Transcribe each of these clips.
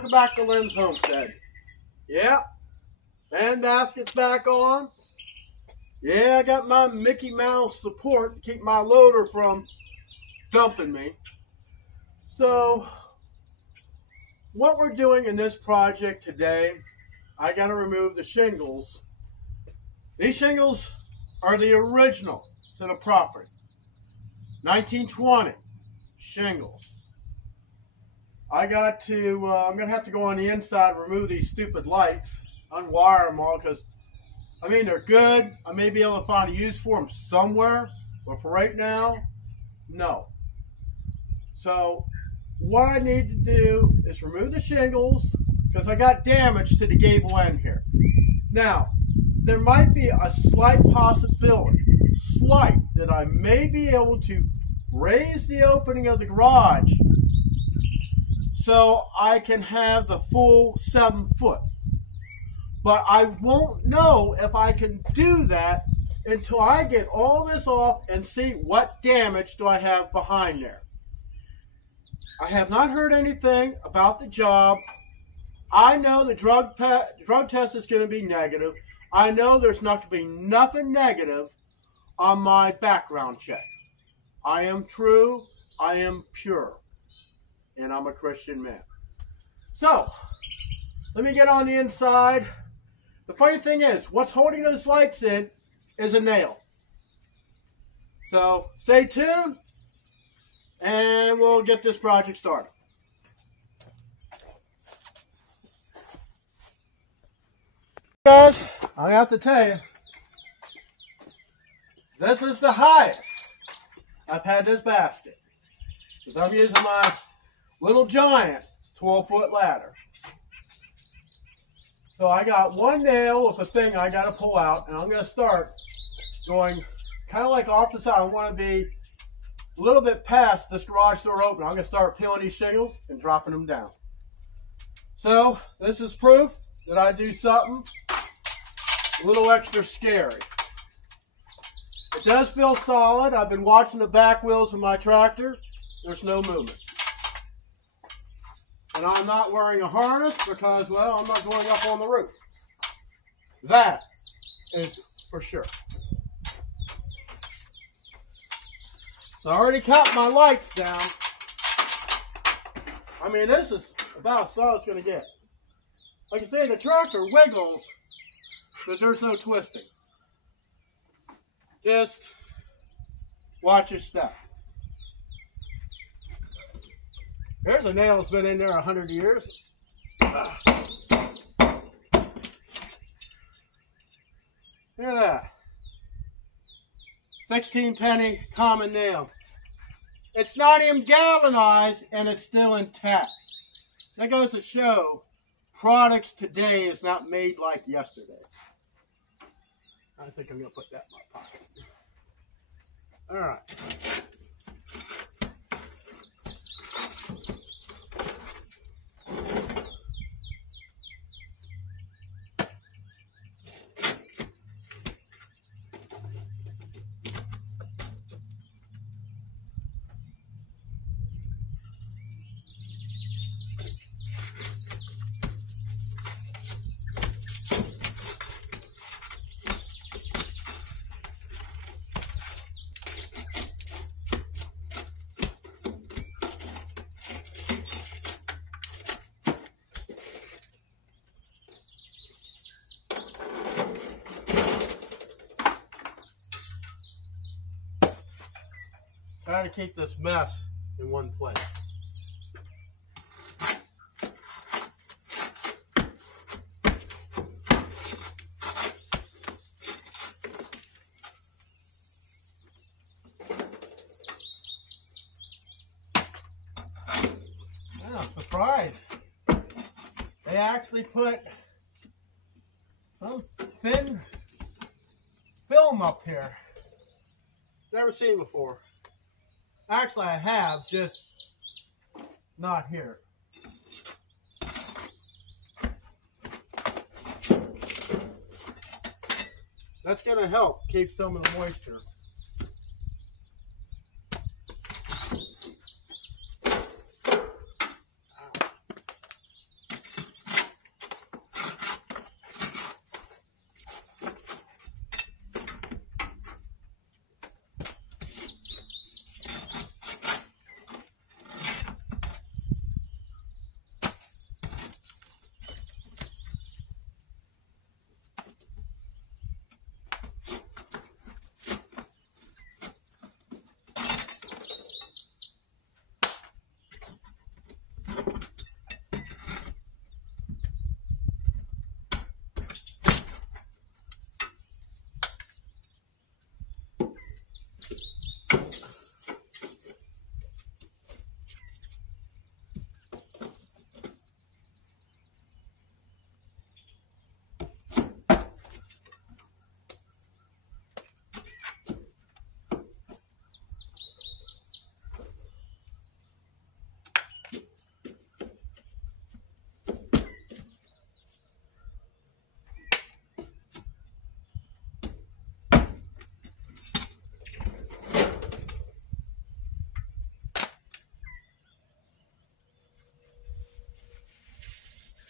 welcome back to Lynn's Homestead. Yeah, and basket's back on. Yeah, I got my Mickey Mouse support to keep my loader from dumping me. So, what we're doing in this project today, I got to remove the shingles. These shingles are the original to the property. 1920 shingles. I got to, I'm going to have to go on the inside and remove these stupid lights, unwire them all, because, I mean, they're good. I may be able to find a use for them somewhere, but for right now, no. So, what I need to do is remove the shingles, because I got damage to the gable end here. Now, there might be a slight possibility, that I may be able to raise the opening of the garage so I can have the full 7 foot. But I won't know if I can do that until I get all this off and see what damage do I have behind there. I have not heard anything about the job. I know the drug test is going to be negative. I know there's not going to be nothing negative on my background check. I am true, I am pure, and I'm a Christian man. So, let me get on the inside. The funny thing is, what's holding those lights in is a nail. So, stay tuned, and we'll get this project started. Guys, I have to tell you, this is the highest I've had this basket, because I'm using my little giant 12-foot ladder. So I got one nail with a thing I got to pull out, and I'm going to start going kind of like off the side. I want to be a little bit past this garage door open. I'm going to start peeling these shingles and dropping them down. So this is proof that I do something a little extra scary. It does feel solid. I've been watching the back wheels of my tractor. There's no movement. And I'm not wearing a harness because, well, I'm not going up on the roof. That is for sure. So I already cut my lights down. I mean, this is about as solid as it's going to get. Like I say, the tractor wiggles, but there's no twisting. Just watch your step. There's a nail that's been in there 100 years. Look at that. 16-penny common nail. It's not even galvanized and it's still intact. That goes to show products today is not made like yesterday. I think I'm going to put that in my pocket. All right. Try to keep this mess in one place. Yeah, surprised. They actually put some thin film up here. Never seen before. Actually, I have, just not here. That's going to help keep some of the moisture.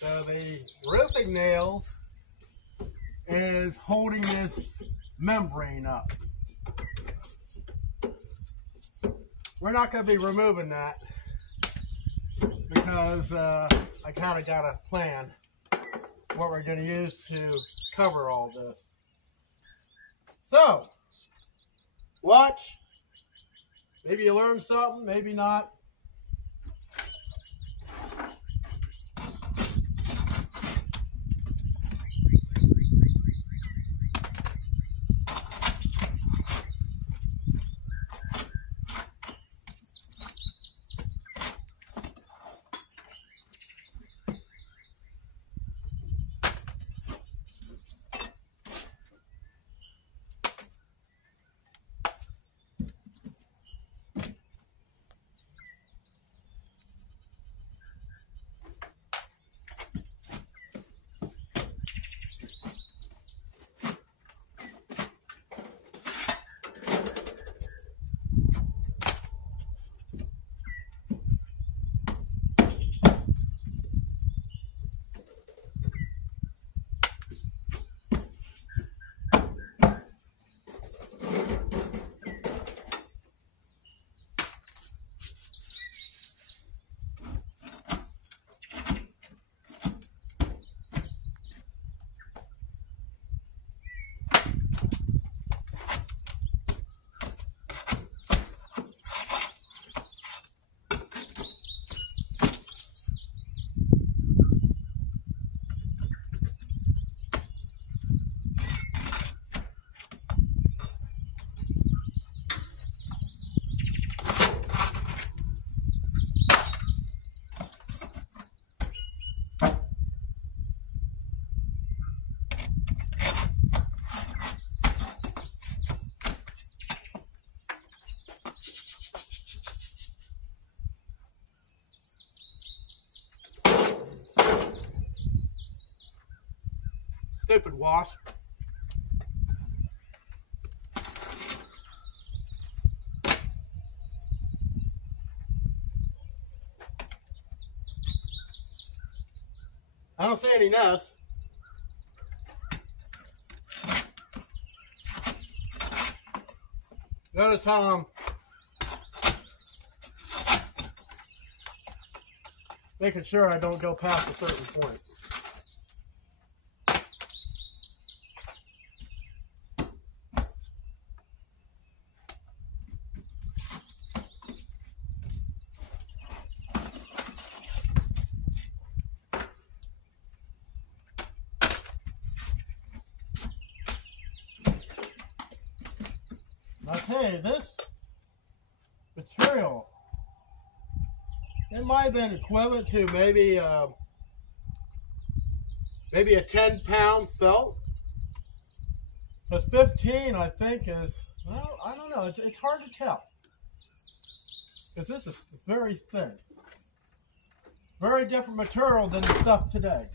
So the roofing nails is holding this membrane up. We're not going to be removing that because I kind of got a plan what we're going to use to cover all this. So, watch. Maybe you learned something, maybe not. Stupid wasp. I don't see any nests. Notice how I'm making sure I don't go past a certain point. I tell you, this material, it might have been equivalent to maybe a 10-pound felt. But 15, I think, is, well, I don't know. It's hard to tell. Because this is very thin. Very different material than the stuff today.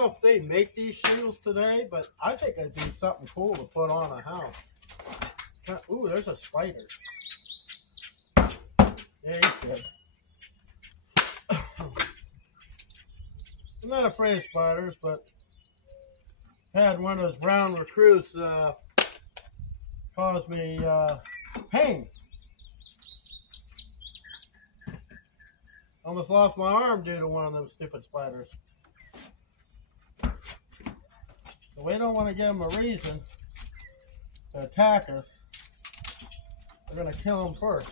know if they make these shingles today, but I think it'd be something cool to put on a house. Ooh, there's a spider. Yeah, he's good. I'm not afraid of spiders, but had one of those brown recruits cause me pain. Almost lost my arm due to one of those stupid spiders. So we don't want to give them a reason to attack us. We're going to kill them first.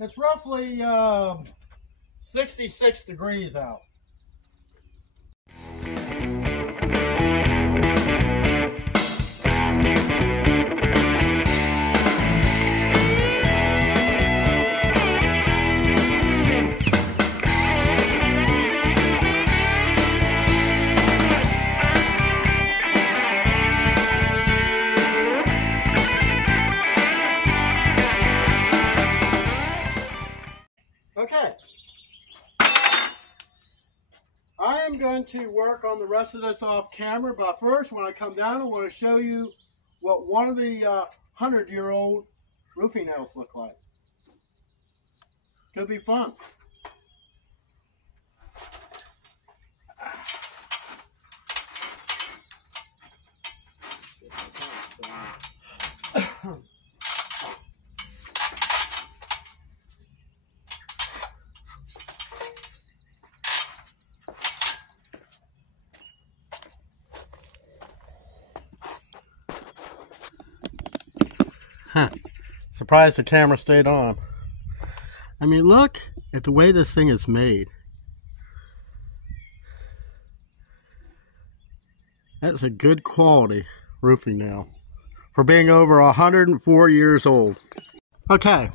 It's roughly 66 degrees out. Okay, I am going to work on the rest of this off camera, but first when I come down I want to show you what one of the 100-year-old roofing nails look like. Could be fun. Huh. Surprised the camera stayed on. I mean, look at the way this thing is made. That's a good quality roofing nail for being over 104 years old. Okay,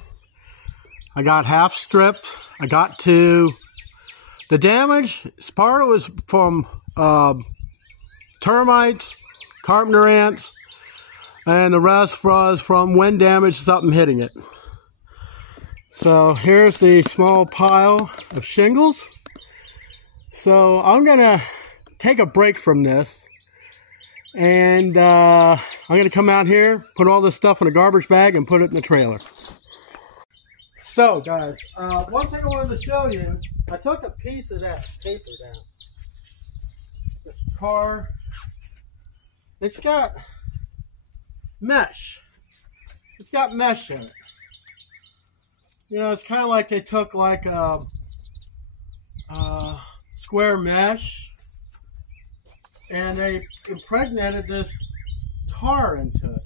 I got half stripped. I got to the damage. Part of it was from termites, carpenter ants, and the rest was from wind damage, something hitting it. So here's the small pile of shingles. So I'm gonna take a break from this, and I'm gonna come out here, put all this stuff in a garbage bag, and put it in the trailer. So guys, one thing I wanted to show you, I took a piece of that paper down. This car, it's got mesh. It's got mesh in it. You know, it's kind of like they took like a square mesh and they impregnated this tar into it.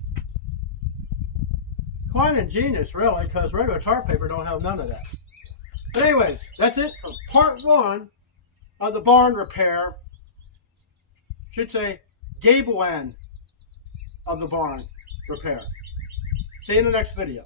Quite ingenious, really, because regular tar paper don't have none of that. But anyways, that's it for part one of the barn repair. Should say Gable end of the barn repair. See you in the next video.